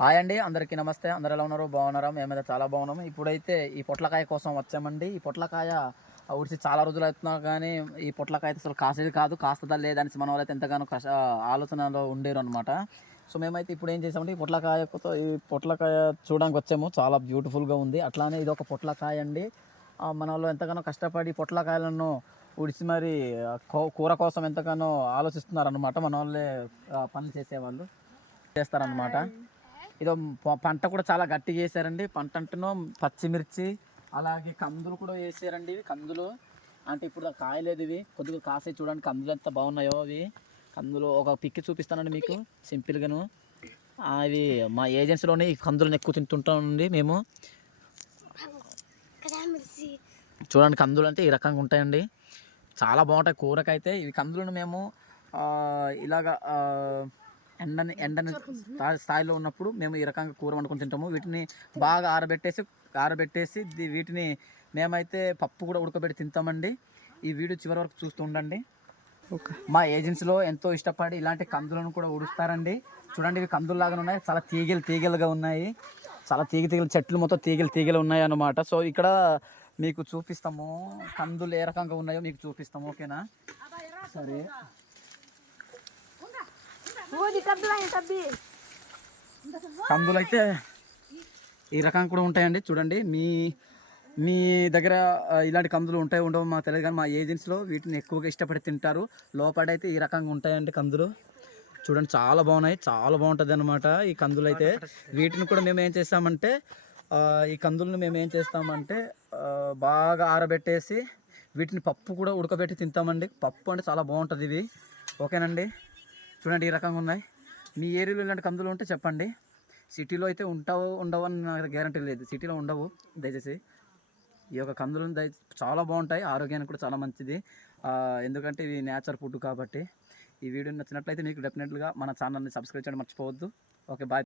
Hi అండి, అందరికీ నమస్తే. అందరు ఎలా ఉన్నారు? బాగున్నారా? మేమైతే చాలా బాగున్నాము. ఇప్పుడైతే ఈ పొట్లకాయ కోసం వచ్చామండి. ఈ పొట్లకాయ ఉడిసి చాలా రోజులు అవుతున్నా కానీ ఈ పొట్లకాయ అయితే అసలు కాసేది కాదు, కాస్తదా లేదనేసి మన వాళ్ళైతే ఎంతగానో ఆలోచనలో ఉండేరు అనమాట. సో మేమైతే ఇప్పుడు ఏం చేసామంటే ఈ పొట్లకాయ చూడడానికి వచ్చాము. చాలా బ్యూటిఫుల్గా ఉంది. అట్లానే ఇది ఒక పొట్లకాయ అండి. మన వాళ్ళు ఎంతగానో కష్టపడి పొట్లకాయలను ఉడిసి మరి కూర కోసం ఎంతగానో ఆలోచిస్తున్నారనమాట. మన వాళ్ళే పనులు చేసేవాళ్ళు చేస్తారనమాట. ఇదో పంట కూడా చాలా గట్టిగా వేసారండి. పంట అంటేనో పచ్చిమిర్చి, అలాగే కందులు కూడా వేసారండి. ఇవి కందులు అంటే ఇప్పుడు కాయలేదు, ఇవి కొద్దిగా కాసే చూడండి. కందులు ఎంత బాగున్నాయో అవి. కందులు ఒక పిక్కి చూపిస్తానండి మీకు సింపుల్గాను. ఇవి మా ఏజెన్సీలోనే ఈ కందులను ఎక్కువ తింటుంటామండి మేము. చూడండి, కందులు అంటే ఈ రకంగా ఉంటాయండి, చాలా బాగుంటాయి కూరకైతే. ఇవి కందులను మేము ఇలాగా ఎండని స్థాయిలో ఉన్నప్పుడు మేము ఈ రకంగా కూర వండుకొని తింటాము. వీటిని బాగా ఆరబెట్టేసి వీటిని మేమైతే పప్పు కూడా ఉడకబెట్టి తింటామండి. ఈ వీడియో చివరి వరకు చూస్తూ ఉండండి. మా ఏజెన్సీలో ఎంతో ఇష్టపడి ఇలాంటి కందులను కూడా ఉడుస్తారండి. చూడండి, ఇవి కందుల్లాగా ఉన్నాయి, చాలా తీగలుగా ఉన్నాయి. చాలా తీగలు, చెట్లు మొత్తం తీగలు ఉన్నాయి అన్నమాట. సో ఇక్కడ మీకు చూపిస్తాము, కందులు ఏ రకంగా ఉన్నాయో మీకు చూపిస్తాము. ఓకేనా? సరే, కందులు అయితే ఈ రకంగా కూడా ఉంటాయండి. చూడండి, మీ దగ్గర ఇలాంటి కందులు ఉంటాయి ఉండవు మాకు తెలియదు, కానీ మా ఏజెన్సీలో వీటిని ఎక్కువగా ఇష్టపడి తింటారు. లోపడైతే ఈ రకంగా ఉంటాయండి కందులు. చూడండి, చాలా బాగున్నాయి, చాలా బాగుంటుంది అనమాట ఈ కందులు అయితే. వీటిని కూడా మేము ఏం చేస్తామంటే ఈ కందులను మేము ఏం చేస్తామంటే బాగా ఆరబెట్టేసి వీటిని పప్పు కూడా ఉడకబెట్టి తింటామండి. పప్పు అంటే చాలా బాగుంటుంది ఇవి. ఓకేనండి? చూడండి, ఈ రకంగా ఉన్నాయి. మీ ఏరియాలో ఇలాంటి కందులు ఉంటే చెప్పండి. సిటీలో అయితే ఉండవు అని నాకు గ్యారంటీ లేదు. సిటీలో ఉండవు దయచేసి. ఈ యొక్క కందులు చాలా బాగుంటాయి, ఆరోగ్యానికి కూడా చాలా మంచిది. ఎందుకంటే ఇవి నేచర్ ఫుడ్ కాబట్టి. ఈ వీడియో నచ్చినట్లయితే మీకు డెఫినెట్గా మన ఛానల్ని సబ్స్క్రైబ్ చేయడం మర్చిపోవద్దు. Okay, bye.